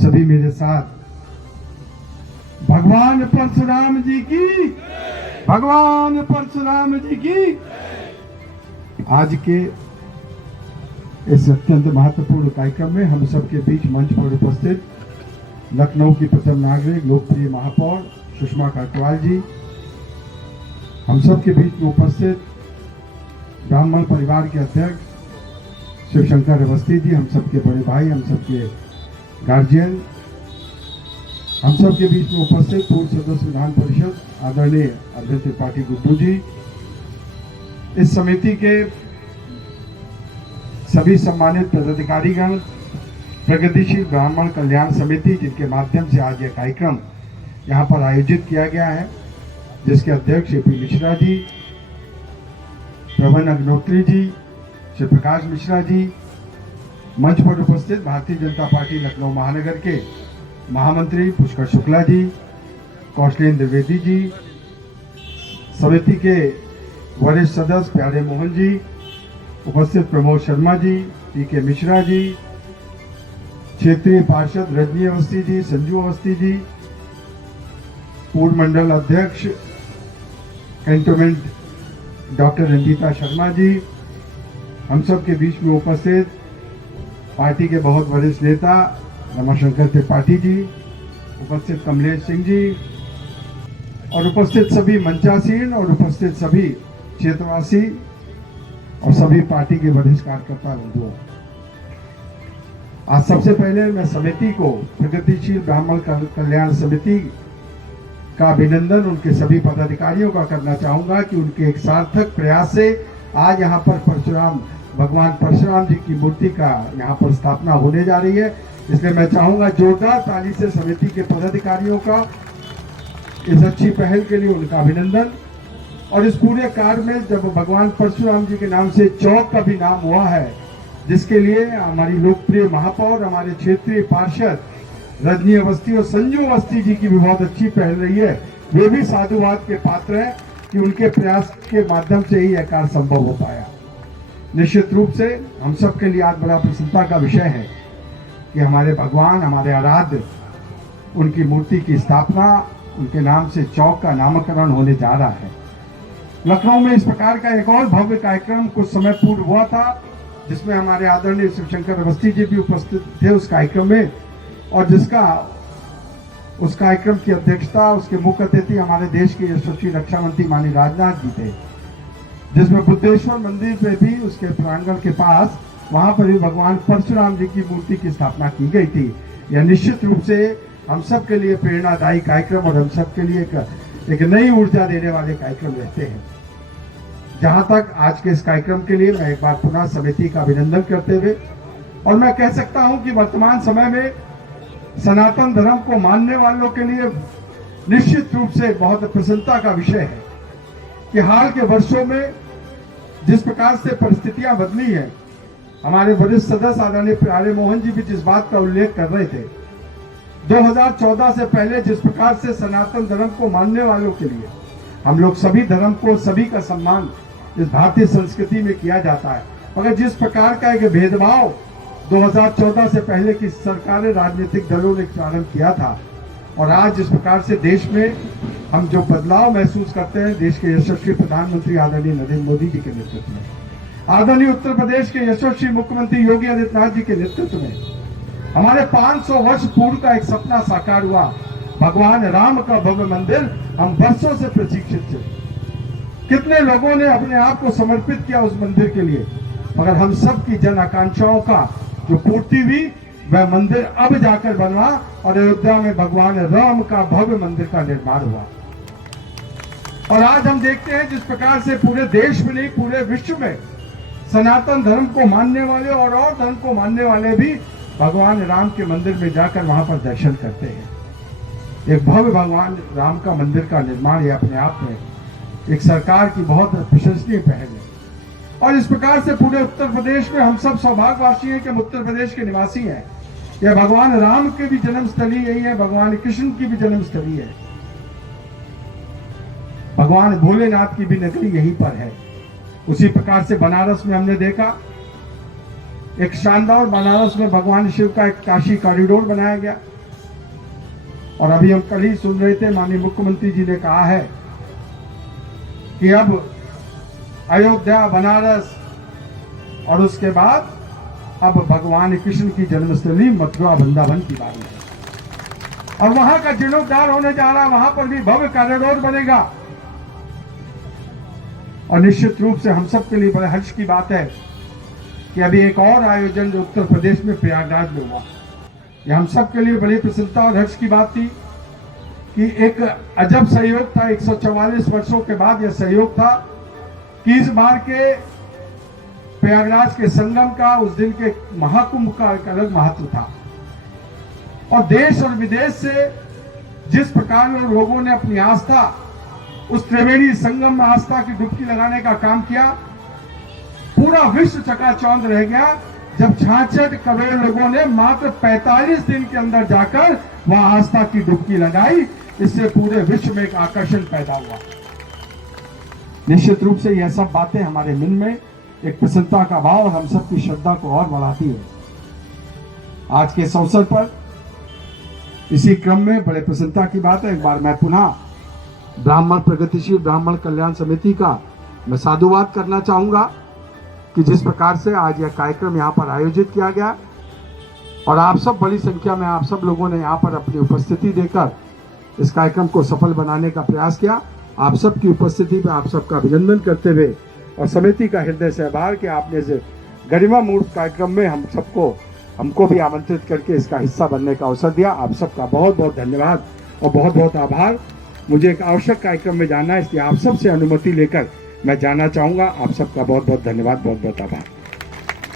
सभी मेरे साथ भगवान परशुराम जी की, भगवान परशुराम जी की। आज के इस अत्यंत महत्वपूर्ण कार्यक्रम में हम सबके बीच मंच पर उपस्थित लखनऊ की प्रथम नागरिक लोकप्रिय महापौर सुषमा काकवाल जी, हम सबके बीच में उपस्थित ब्राह्मण परिवार के अध्यक्ष शिवशंकर अवस्थी जी, हम सबके बड़े भाई, हम सबके गार्जियन, हम सबके बीच में उपस्थित पूर्व सदस्य विधान परिषद आदरणीय अध्यक्ष त्रिपाठी गुड्डू जी, इस समिति के सभी सम्मानित पदाधिकारीगण, प्रगतिशील ब्राह्मण कल्याण समिति जिनके माध्यम से आज यह कार्यक्रम यहाँ पर आयोजित किया गया है, जिसके अध्यक्ष ए पी मिश्रा जी, प्रवन अग्नोत्री जी, श्री प्रकाश मिश्रा जी, मंच पर उपस्थित भारतीय जनता पार्टी लखनऊ महानगर के महामंत्री पुष्कर शुक्ला जी, कौशलेंद्र द्विवेदी जी, समिति के वरिष्ठ सदस्य प्यारे मोहन जी, उपस्थित प्रमोद शर्मा जी, टी के मिश्रा जी, क्षेत्रीय पार्षद रजनी अवस्थी जी, संजू अवस्थी जी, पूर्व मंडल अध्यक्ष कैंटोनमेंट डॉक्टर रंजीता शर्मा जी, हम सब के बीच में उपस्थित पार्टी के बहुत वरिष्ठ नेता रमाशंकर त्रिपाठी जी, उपस्थित कमलेश सिंह जी और उपस्थित सभी मंचासीन और उपस्थित सभी क्षेत्रवासी और सभी पार्टी के वरिष्ठ कार्यकर्ता बंधुओं, आज सबसे पहले मैं समिति को, प्रगतिशील ब्राह्मण कल्याण समिति का अभिनंदन उनके सभी पदाधिकारियों का करना चाहूंगा कि उनके एक सार्थक प्रयास से आज यहाँ पर भगवान परशुराम जी की मूर्ति का यहाँ पर स्थापना होने जा रही है। इसलिए मैं चाहूंगा जोरदार ताली से समिति के पदाधिकारियों का इस अच्छी पहल के लिए उनका अभिनंदन। और इस पूरे कार्य में जब भगवान परशुराम जी के नाम से चौक का भी नाम हुआ है, जिसके लिए हमारी लोकप्रिय महापौर, हमारे क्षेत्रीय पार्षद रजनी अवस्थी और संजू अवस्थी जी की भी बहुत अच्छी पहल रही है, वे भी साधुवाद के पात्र हैं कि उनके प्रयास के माध्यम से ही यह कार्य संभव हो पाया। निश्चित रूप से हम सब के लिए आज बड़ा प्रसन्नता का विषय है कि हमारे भगवान, हमारे आराध्य, उनकी मूर्ति की स्थापना, उनके नाम से चौक का नामकरण होने जा रहा है। लखनऊ में इस प्रकार का एक और भव्य कार्यक्रम कुछ समय पूर्व हुआ था, जिसमें हमारे आदरणीय शिवशंकर अवस्थी जी भी उपस्थित थे उस कार्यक्रम में, और उस कार्यक्रम की अध्यक्षता, उसके मुख्य अतिथि हमारे देश के यशस्वी रक्षा मंत्री माननीय राजनाथ जी थे, जिसमें बुद्धेश्वर मंदिर पे भी, उसके प्रांगण के पास, वहां पर भी भगवान परशुराम जी की मूर्ति की स्थापना की गई थी। यह निश्चित रूप से हम सब के लिए प्रेरणादायी कार्यक्रम और हम सब के लिए एक नई ऊर्जा देने वाले कार्यक्रम रहते हैं। जहां तक आज के इस कार्यक्रम के लिए मैं एक बार पुनः समिति का अभिनंदन करते हुए, और मैं कह सकता हूं कि वर्तमान समय में सनातन धर्म को मानने वालों के लिए निश्चित रूप से बहुत प्रसन्नता का विषय है कि हाल के वर्षों में जिस प्रकार से परिस्थितियां बदली हैं, हमारे वरिष्ठ सदस्य आदरणीय प्यारे मोहन जी भी जिस बात का उल्लेख कर रहे थे, 2014 से पहले जिस प्रकार से सनातन धर्म को मानने वालों के लिए हम लोग सभी धर्म को, सभी का सम्मान इस भारतीय संस्कृति में किया जाता है, मगर जिस प्रकार का एक भेदभाव 2014 से पहले की सरकारें, राजनीतिक दलों ने प्रारंभ किया था, और आज जिस प्रकार से देश में हम जो बदलाव महसूस करते हैं, देश के यशस्वी प्रधानमंत्री आदरणीय नरेंद्र मोदी जी के नेतृत्व में, आदरणीय उत्तर प्रदेश के यशस्वी मुख्यमंत्री योगी आदित्यनाथ जी के नेतृत्व में, हमारे 500 वर्ष पूर्व का एक सपना साकार हुआ, भगवान राम का भव्य मंदिर, हम वर्षों से प्रतीक्षित थे। कितने लोगों ने अपने आप को समर्पित किया उस मंदिर के लिए, मगर हम सब की जन आकांक्षाओं का जो पूर्ति हुई, वह मंदिर अब जाकर बना और अयोध्या में भगवान राम का भव्य मंदिर का निर्माण हुआ। और आज हम देखते हैं जिस प्रकार से पूरे देश में नहीं, पूरे विश्व में सनातन धर्म को मानने वाले और धर्म को मानने वाले भी भगवान राम के मंदिर में जाकर वहां पर दर्शन करते हैं। एक भव्य भगवान राम का मंदिर का निर्माण ये अपने आप में एक सरकार की बहुत प्रशंसनीय पहल है। और इस प्रकार से पूरे उत्तर प्रदेश में हम सब सौभाग्यवासी हैं कि हम उत्तर प्रदेश के निवासी हैं। यह भगवान राम की भी जन्मस्थली यही है, भगवान कृष्ण की भी जन्मस्थली है, भगवान भोलेनाथ की भी नगरी यहीं पर है। उसी प्रकार से बनारस में हमने देखा एक शानदार बनारस में भगवान शिव का एक काशी कॉरिडोर बनाया गया। और अभी हम कल ही सुन रहे थे, माननीय मुख्यमंत्री जी ने कहा है कि अब अयोध्या, बनारस और उसके बाद अब भगवान कृष्ण की जन्मस्थली मथुरा वृंदावन की बारी है। और वहां का जीर्णोद्धार होने जा रहा है, वहां पर भी भव्य कॉरिडोर बनेगा। और निश्चित रूप से हम सब के लिए बड़े हर्ष की बात है कि अभी एक और आयोजन जो उत्तर प्रदेश में प्रयागराज में हुआ, यह हम सब के लिए बड़ी प्रसन्नता और हर्ष की बात थी कि एक अजब सहयोग था। 144 वर्षों के बाद यह सहयोग था कि इस बार के प्रयागराज के संगम का, उस दिन के महाकुंभ का एक अलग महत्व था। और देश और विदेश से जिस प्रकार लोगों ने अपनी आस्था उस त्रिवेणी संगम में आस्था की डुबकी लगाने का काम किया, पूरा विश्व चकाचौंध रह गया जब 66 करोड़ लोगों ने मात्र 45 दिन के अंदर जाकर वहां आस्था की डुबकी लगाई। इससे पूरे विश्व में एक आकर्षण पैदा हुआ। निश्चित रूप से यह सब बातें हमारे मन में एक प्रसन्नता का भाव और हम सबकी श्रद्धा को और बढ़ाती है। आज के इस अवसर पर इसी क्रम में बड़े प्रसन्नता की बात है, एक बार मैं पुनः ब्राह्मण प्रगतिशील ब्राह्मण कल्याण समिति का मैं साधुवाद करना चाहूंगा कि जिस प्रकार से आज यह कार्यक्रम यहाँ पर आयोजित किया गया और आप सब बड़ी संख्या में आप सब लोगों ने यहाँ पर अपनी उपस्थिति देकर इस कार्यक्रम को सफल बनाने का प्रयास किया। आप सबकी उपस्थिति में आप सबका अभिनंदन करते हुए और समिति का हृदय से आभार कि आपने इस गरिमामूर्त कार्यक्रम में हमको भी आमंत्रित करके इसका हिस्सा बनने का अवसर दिया। आप सबका बहुत बहुत धन्यवाद और बहुत बहुत आभार। मुझे एक आवश्यक कार्यक्रम में जाना है, इसलिए आप सबसे अनुमति लेकर मैं जाना चाहूँगा। आप सबका बहुत बहुत धन्यवाद, बहुत बहुत आभार।